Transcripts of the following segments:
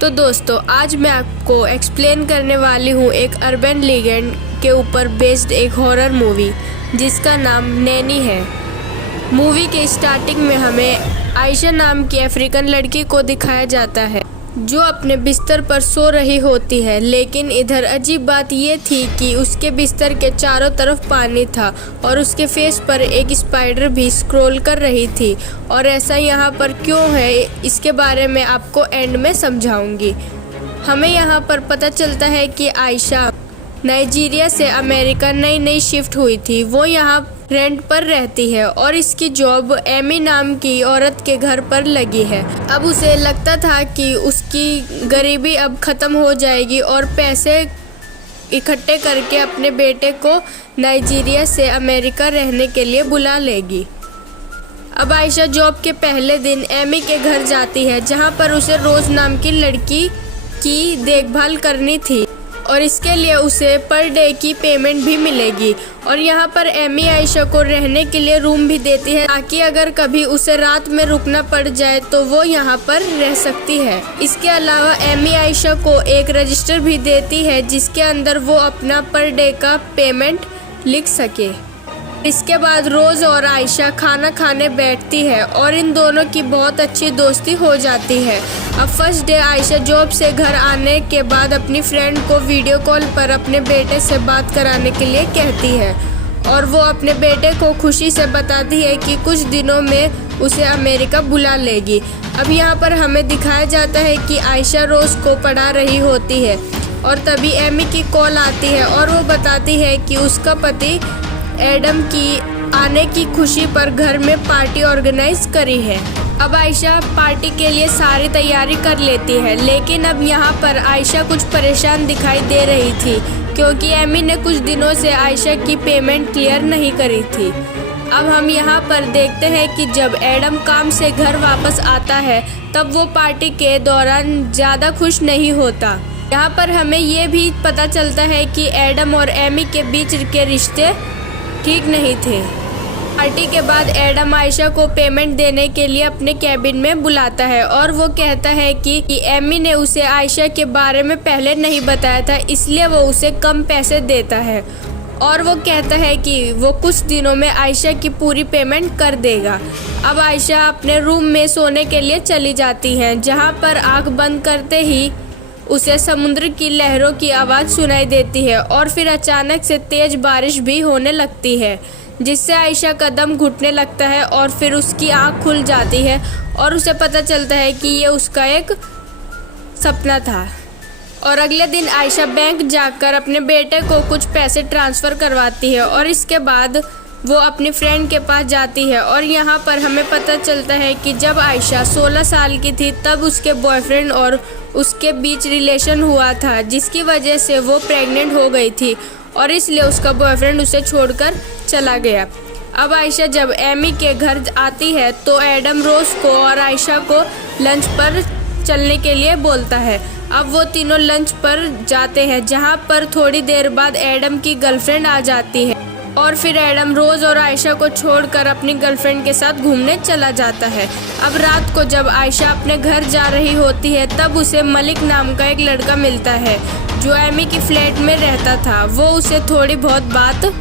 तो दोस्तों आज मैं आपको एक्सप्लेन करने वाली हूँ एक अर्बन लीजेंड के ऊपर बेस्ड एक हॉरर मूवी जिसका नाम नैनी है। मूवी के स्टार्टिंग में हमें आयशा नाम की अफ्रीकन लड़की को दिखाया जाता है जो अपने बिस्तर पर सो रही होती है, लेकिन इधर अजीब बात ये थी कि उसके बिस्तर के चारों तरफ पानी था और उसके फेस पर एक स्पाइडर भी स्क्रॉल कर रही थी। और ऐसा यहाँ पर क्यों है इसके बारे में आपको एंड में समझाऊंगी। हमें यहाँ पर पता चलता है कि आयशा नाइजीरिया से अमेरिका नई शिफ्ट हुई थी। वो यहाँ रेंट पर रहती है और इसकी जॉब एमी नाम की औरत के घर पर लगी है। अब उसे लगता था कि उसकी गरीबी अब ख़त्म हो जाएगी और पैसे इकट्ठे करके अपने बेटे को नाइजीरिया से अमेरिका रहने के लिए बुला लेगी। अब आयशा जॉब के पहले दिन एमी के घर जाती है जहां पर उसे रोज़ नाम की लड़की की देखभाल करनी थी और इसके लिए उसे पर डे की पेमेंट भी मिलेगी। और यहाँ पर एमी आयशा को रहने के लिए रूम भी देती है ताकि अगर कभी उसे रात में रुकना पड़ जाए तो वो यहाँ पर रह सकती है। इसके अलावा एमी आयशा को एक रजिस्टर भी देती है जिसके अंदर वो अपना पर डे का पेमेंट लिख सके। इसके बाद रोज़ और आयशा खाना खाने बैठती है और इन दोनों की बहुत अच्छी दोस्ती हो जाती है। अब फर्स्ट डे आयशा जॉब से घर आने के बाद अपनी फ्रेंड को वीडियो कॉल पर अपने बेटे से बात कराने के लिए कहती है और वो अपने बेटे को खुशी से बताती है कि कुछ दिनों में उसे अमेरिका बुला लेगी। अब यहाँ पर हमें दिखाया जाता है कि आयशा रोज़ को पढ़ा रही होती है और तभी एमी की कॉल आती है और वो बताती है कि उसका पति एडम की आने की खुशी पर घर में पार्टी ऑर्गेनाइज करी है। अब आयशा पार्टी के लिए सारी तैयारी कर लेती है, लेकिन अब यहाँ पर आयशा कुछ परेशान दिखाई दे रही थी क्योंकि एमी ने कुछ दिनों से आयशा की पेमेंट क्लियर नहीं करी थी। अब हम यहाँ पर देखते हैं कि जब एडम काम से घर वापस आता है तब वो पार्टी के दौरान ज़्यादा खुश नहीं होता। यहाँ पर हमें ये भी पता चलता है कि एडम और एमी के बीच के रिश्ते ठीक नहीं थे। पार्टी के बाद एडम आयशा को पेमेंट देने के लिए अपने कैबिन में बुलाता है और वो कहता है कि एमी ने उसे आयशा के बारे में पहले नहीं बताया था, इसलिए वो उसे कम पैसे देता है और वो कहता है कि वो कुछ दिनों में आयशा की पूरी पेमेंट कर देगा। अब आयशा अपने रूम में सोने के लिए चली जाती है जहाँ पर आँख बंद करते ही उसे समुद्र की लहरों की आवाज़ सुनाई देती है और फिर अचानक से तेज़ बारिश भी होने लगती है जिससे आयशा का दम घुटने लगता है और फिर उसकी आँख खुल जाती है और उसे पता चलता है कि ये उसका एक सपना था। और अगले दिन आयशा बैंक जाकर अपने बेटे को कुछ पैसे ट्रांसफ़र करवाती है और इसके बाद वो अपनी फ्रेंड के पास जाती है। और यहाँ पर हमें पता चलता है कि जब आयशा 16 साल की थी तब उसके बॉयफ्रेंड और उसके बीच रिलेशन हुआ था जिसकी वजह से वो प्रेग्नेंट हो गई थी और इसलिए उसका बॉयफ्रेंड उसे छोड़कर चला गया। अब आयशा जब एमी के घर आती है तो एडम रोज़ को और आयशा को लंच पर चलने के लिए बोलता है। अब वो तीनों लंच पर जाते हैं जहाँ पर थोड़ी देर बाद एडम की गर्लफ्रेंड आ जाती है और फिर एडम रोज़ और आयशा को छोड़कर अपनी गर्लफ्रेंड के साथ घूमने चला जाता है। अब रात को जब आयशा अपने घर जा रही होती है तब उसे मलिक नाम का एक लड़का मिलता है जो एमी की फ्लैट में रहता था। वो उसे थोड़ी बहुत बात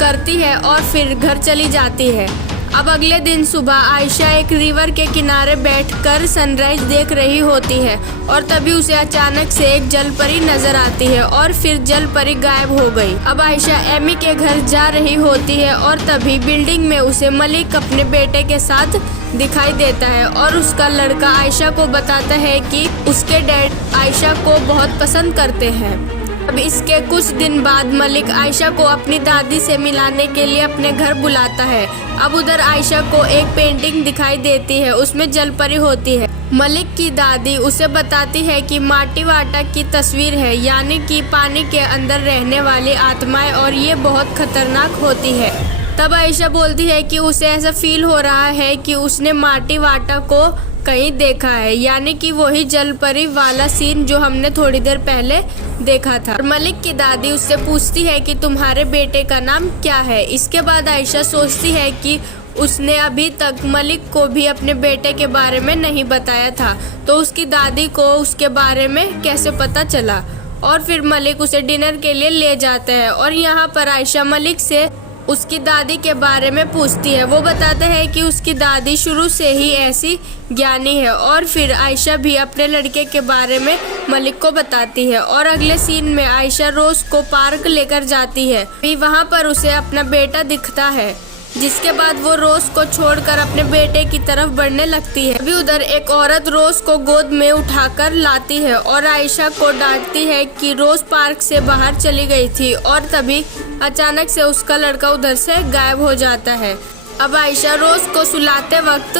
करती है और फिर घर चली जाती है। अब अगले दिन सुबह आयशा एक रिवर के किनारे बैठकर सनराइज देख रही होती है और तभी उसे अचानक से एक जलपरी नजर आती है और फिर जलपरी गायब हो गई। अब आयशा एमी के घर जा रही होती है और तभी बिल्डिंग में उसे मलिक अपने बेटे के साथ दिखाई देता है और उसका लड़का आयशा को बताता है कि उसके डैड आयशा को बहुत पसंद करते हैं। अब इसके कुछ दिन बाद मलिक आयशा को अपनी दादी से मिलाने के लिए अपने घर बुलाता है। अब उधर आयशा को एक पेंटिंग दिखाई देती है, उसमें जलपरी होती है। मलिक की दादी उसे बताती है कि माटी वाटा की तस्वीर है, यानी कि पानी के अंदर रहने वाली आत्माएं और ये बहुत खतरनाक होती है। तब आयशा बोलती है कि उसे ऐसा फील हो रहा है कि उसने माटी वाटा को कहीं देखा है, यानी कि वही जलपरी वाला सीन जो हमने थोड़ी देर पहले देखा था। मलिक की दादी उससे पूछती है कि तुम्हारे बेटे का नाम क्या है। इसके बाद आयशा सोचती है कि उसने अभी तक मलिक को भी अपने बेटे के बारे में नहीं बताया था, तो उसकी दादी को उसके बारे में कैसे पता चला। और फिर मलिक उसे डिनर के लिए ले जाता है और यहाँ पर आयशा मलिक से उसकी दादी के बारे में पूछती है। वो बताता है कि उसकी दादी शुरू से ही ऐसी ज्ञानी है। और फिर आयशा भी अपने लड़के के बारे में मलिक को बताती है। और अगले सीन में आयशा रोज को पार्क लेकर जाती है। भी वहाँ पर उसे अपना बेटा दिखता है, जिसके बाद वो रोज को छोड़कर अपने बेटे की तरफ बढ़ने लगती है। अभी उधर एक औरत रोज को गोद में उठाकर लाती है और आयशा को डांटती है कि रोज पार्क से बाहर चली गई थी। और तभी अचानक से उसका लड़का उधर से गायब हो जाता है। अब आयशा रोज को सुलाते वक्त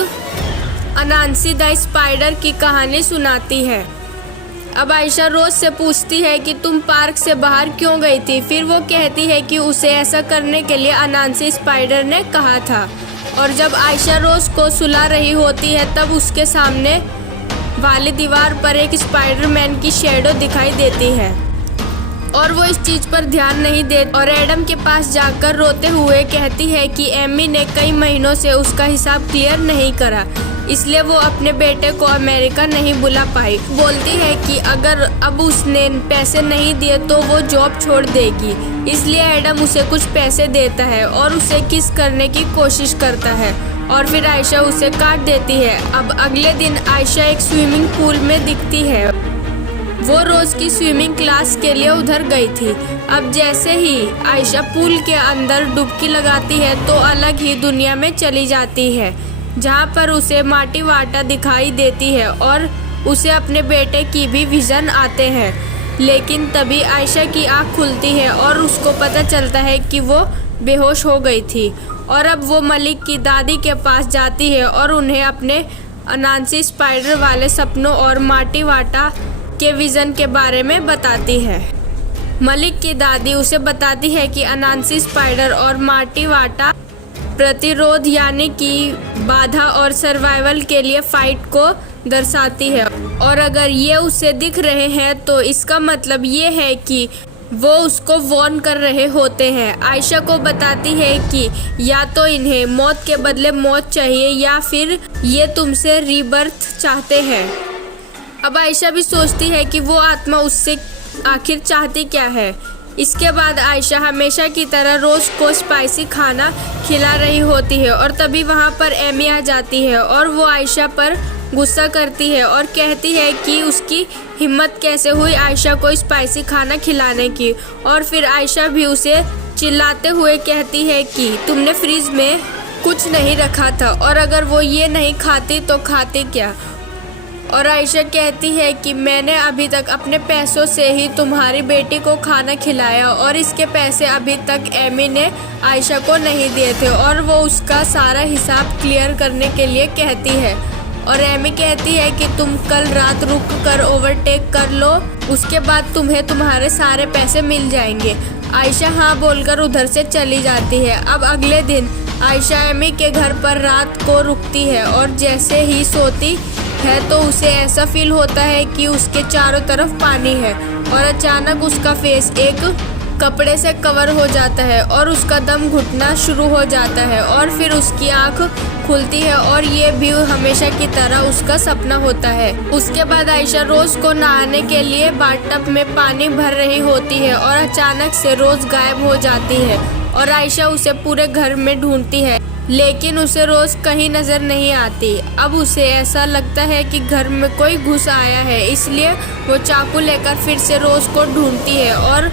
अनांसी द स्पाइडर की कहानी सुनाती है। अब आयशा रोज से पूछती है कि तुम पार्क से बाहर क्यों गई थी। फिर वो कहती है कि उसे ऐसा करने के लिए अनांसी स्पाइडर ने कहा था। और जब आयशा रोज को सुला रही होती है तब उसके सामने वाली दीवार पर एक स्पाइडरमैन की शैडो दिखाई देती है और वो इस चीज पर ध्यान नहीं देती और एडम के पास जाकर रोते हुए कहती है कि एमी ने कई महीनों से उसका हिसाब क्लियर नहीं करा, इसलिए वो अपने बेटे को अमेरिका नहीं बुला पाई। बोलती है कि अगर अब उसने पैसे नहीं दिए तो वो जॉब छोड़ देगी। इसलिए एडम उसे कुछ पैसे देता है और उसे किस करने की कोशिश करता है और फिर आयशा उसे काट देती है। अब अगले दिन आयशा एक स्विमिंग पूल में दिखती है। वो रोज की स्विमिंग क्लास के लिए उधर गई थी। अब जैसे ही आयशा पूल के अंदर डुबकी लगाती है तो अलग ही दुनिया में चली जाती है, जहाँ पर उसे माटी वाटा दिखाई देती है और उसे अपने बेटे की भी विजन आते हैं। लेकिन तभी आयशा की आँख खुलती है और उसको पता चलता है कि वो बेहोश हो गई थी। और अब वो मलिक की दादी के पास जाती है और उन्हें अपने अनांसी स्पाइडर वाले सपनों और माटी वाटा के विजन के बारे में बताती है। मलिक की दादी उसे बताती है कि अनांसी स्पाइडर और माटी वाटा प्रतिरोध यानी कि बाधा और सर्वाइवल के लिए फाइट को दर्शाती है। और अगर ये उसे दिख रहे हैं तो इसका मतलब ये है कि वो उसको वॉर्न कर रहे होते हैं। आयशा को बताती है कि या तो इन्हें मौत के बदले मौत चाहिए या फिर ये तुमसे रीबर्थ चाहते हैं। अब आयशा भी सोचती है कि वो आत्मा उससे आखिर चाहती क्या है। इसके बाद आयशा हमेशा की तरह रोज को स्पाइसी खाना खिला रही होती है और तभी वहाँ पर एमी आ जाती है और वो आयशा पर गुस्सा करती है और कहती है कि उसकी हिम्मत कैसे हुई आयशा को स्पाइसी खाना खिलाने की। और फिर आयशा भी उसे चिल्लाते हुए कहती है कि तुमने फ्रिज में कुछ नहीं रखा था और अगर वो ये नहीं खाती तो खाती क्या। और आयशा कहती है कि मैंने अभी तक अपने पैसों से ही तुम्हारी बेटी को खाना खिलाया और इसके पैसे अभी तक एमी ने आयशा को नहीं दिए थे और वो उसका सारा हिसाब क्लियर करने के लिए कहती है। और एमी कहती है कि तुम कल रात रुक कर ओवरटेक कर लो, उसके बाद तुम्हें तुम्हारे सारे पैसे मिल जाएंगे। आयशा हाँ बोलकर उधर से चली जाती है। अब अगले दिन आयशा एमी के घर पर रात को रुकती है और जैसे ही सोती है तो उसे ऐसा फील होता है कि उसके चारों तरफ पानी है और अचानक उसका फेस एक कपड़े से कवर हो जाता है और उसका दम घुटना शुरू हो जाता है और फिर उसकी आंख खुलती है और ये भी हमेशा की तरह उसका सपना होता है। उसके बाद आयशा रोज को नहाने के लिए बाथटब में पानी भर रही होती है और अचानक से रोज गायब हो जाती है और आयशा उसे पूरे घर में ढूंढती है लेकिन उसे रोज कहीं नजर नहीं आती। अब उसे ऐसा लगता है कि घर में कोई घुस आया है, इसलिए वो चाकू लेकर फिर से रोज को ढूंढती है और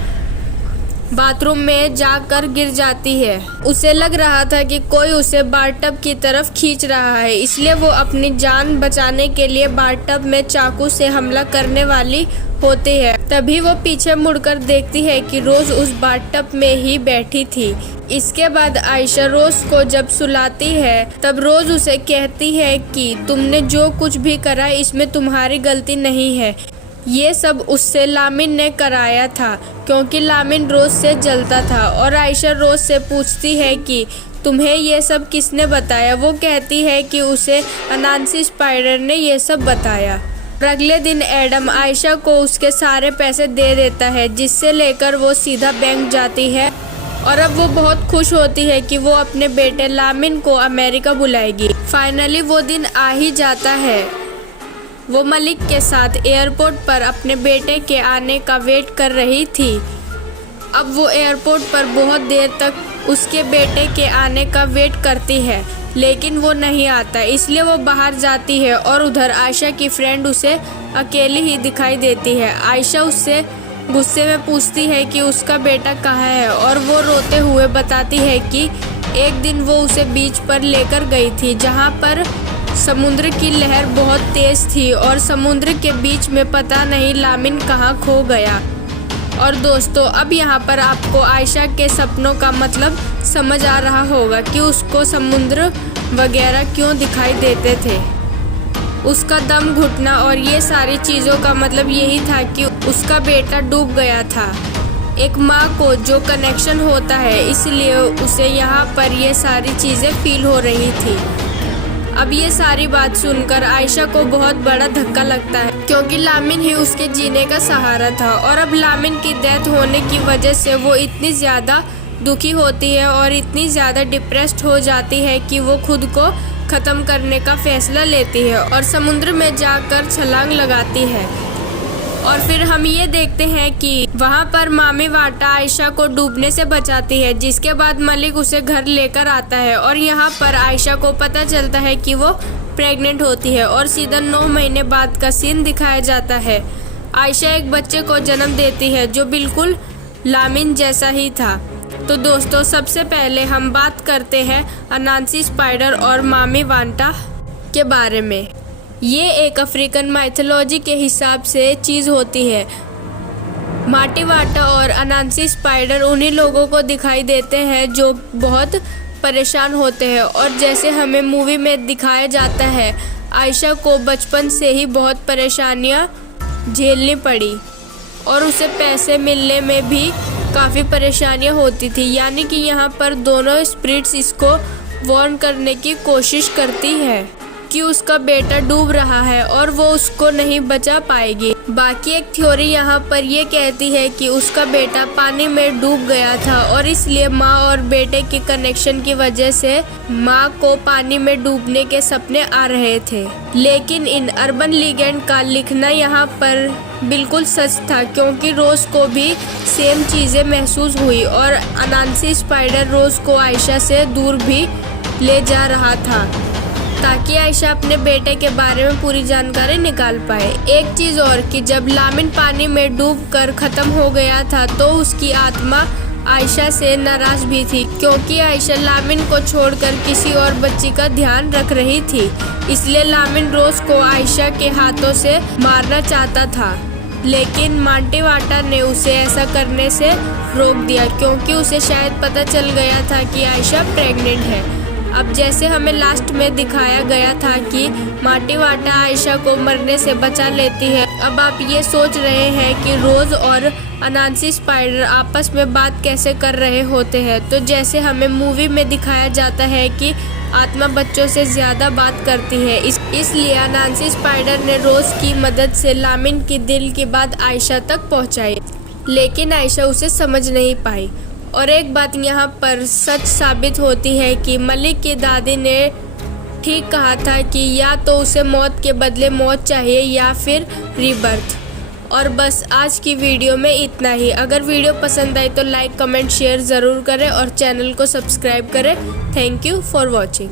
बाथरूम में जाकर गिर जाती है। उसे लग रहा था कि कोई उसे बाथटब की तरफ खींच रहा है, इसलिए वो अपनी जान बचाने के लिए बाथटब में चाकू से हमला करने वाली होती है। तभी वो पीछे मुड़कर देखती है कि रोज उस बाथटब में ही बैठी थी। इसके बाद आयशा रोज को जब सुलाती है तब रोज उसे कहती है कि तुमने जो कुछ भी करा इसमें तुम्हारी गलती नहीं है, ये सब उससे लामिन ने कराया था क्योंकि लामिन रोज से जलता था। और आयशा रोज से पूछती है कि तुम्हें ये सब किसने बताया। वो कहती है कि उसे अनांसी स्पाइडर ने ये सब बताया। और अगले दिन एडम आयशा को उसके सारे पैसे दे देता है जिससे लेकर वो सीधा बैंक जाती है और अब वो बहुत खुश होती है कि वो अपने बेटे लामिन को अमेरिका बुलाएगी। फाइनली वो दिन आ ही जाता है। वो मलिक के साथ एयरपोर्ट पर अपने बेटे के आने का वेट कर रही थी। अब वो एयरपोर्ट पर बहुत देर तक उसके बेटे के आने का वेट करती है, लेकिन वो नहीं आता। इसलिए वो बाहर जाती है और उधर आयशा की फ्रेंड उसे अकेली ही दिखाई देती है। आयशा उससे गुस्से में पूछती है कि उसका बेटा कहाँ है और वो रोते हुए बताती है कि एक दिन वो उसे बीच पर लेकर गई थी, जहाँ पर समुद्र की लहर बहुत तेज थी और समुद्र के बीच में पता नहीं लामिन कहाँ खो गया। और दोस्तों, अब यहाँ पर आपको आयशा के सपनों का मतलब समझ आ रहा होगा कि उसको समुद्र वगैरह क्यों दिखाई देते थे। उसका दम घुटना और ये सारी चीज़ों का मतलब यही था कि उसका बेटा डूब गया था। एक माँ को जो कनेक्शन होता है, इसलिए उसे यहाँ पर ये सारी चीज़ें फील हो रही थी। अब ये सारी बात सुनकर आयशा को बहुत बड़ा धक्का लगता है, क्योंकि लामिन ही उसके जीने का सहारा था। और अब लामिन की डेथ होने की वजह से वो इतनी ज़्यादा दुखी होती है और इतनी ज़्यादा डिप्रेस्ड हो जाती है कि वो खुद को ख़त्म करने का फैसला लेती है और समुद्र में जाकर छलांग लगाती है। और फिर हम ये देखते हैं कि वहाँ पर मामी वाटा आयशा को डूबने से बचाती है, जिसके बाद मलिक उसे घर लेकर आता है और यहाँ पर आयशा को पता चलता है कि वो प्रेग्नेंट होती है और सीधा 9 महीने बाद का सीन दिखाया जाता है। आयशा एक बच्चे को जन्म देती है जो बिल्कुल लामिन जैसा ही था। तो दोस्तों, सबसे पहले हम बात करते हैं अनांसी स्पाइडर और मामी वांटा के बारे में। ये एक अफ्रीकन माइथोलॉजी के हिसाब से चीज़ होती है। माटी वाटा और अनांसी स्पाइडर उन्हीं लोगों को दिखाई देते हैं जो बहुत परेशान होते हैं। और जैसे हमें मूवी में दिखाया जाता है, आयशा को बचपन से ही बहुत परेशानियां झेलनी पड़ी और उसे पैसे मिलने में भी काफ़ी परेशानियां होती थी। यानी कि यहाँ पर दोनों स्पिरिट्स इसको वार्न करने की कोशिश करती है कि उसका बेटा डूब रहा है और वो उसको नहीं बचा पाएगी। बाकी एक थ्योरी यहाँ पर ये कहती है कि उसका बेटा पानी में डूब गया था और इसलिए माँ और बेटे के कनेक्शन की वजह से माँ को पानी में डूबने के सपने आ रहे थे। लेकिन इन अर्बन लीजेंड का लिखना यहाँ पर बिल्कुल सच था, क्योंकि रोज को भी सेम चीज़ें महसूस हुई और अनांसी स्पाइडर रोज को आयशा से दूर भी ले जा रहा था ताकि आयशा अपने बेटे के बारे में पूरी जानकारी निकाल पाए। एक चीज़ और कि जब लामिन पानी में डूबकर ख़त्म हो गया था तो उसकी आत्मा आयशा से नाराज़ भी थी, क्योंकि आयशा लामिन को छोड़कर किसी और बच्ची का ध्यान रख रही थी। इसलिए लामिन रोज को आयशा के हाथों से मारना चाहता था, लेकिन मांटी वाटा ने उसे ऐसा करने से रोक दिया, क्योंकि उसे शायद पता चल गया था कि आयशा प्रेग्नेंट है। अब जैसे हमें लास्ट में दिखाया गया था कि माटी वाटा आयशा को मरने से बचा लेती है। अब आप ये सोच रहे हैं कि रोज और अनांसी स्पाइडर आपस में बात कैसे कर रहे होते हैं। तो जैसे हमें मूवी में दिखाया जाता है कि आत्मा बच्चों से ज़्यादा बात करती है, इसलिए अनांसी स्पाइडर ने रोज की मदद से लामिन की दिल की बात आयशा तक पहुँचाई, लेकिन आयशा उसे समझ नहीं पाई। और एक बात यहाँ पर सच साबित होती है कि मलिक की दादी ने ठीक कहा था कि या तो उसे मौत के बदले मौत चाहिए या फिर रीबर्थ। और बस आज की वीडियो में इतना ही। अगर वीडियो पसंद आई तो लाइक, कमेंट, शेयर ज़रूर करें और चैनल को सब्सक्राइब करें। Thank you for watching.